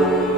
thank you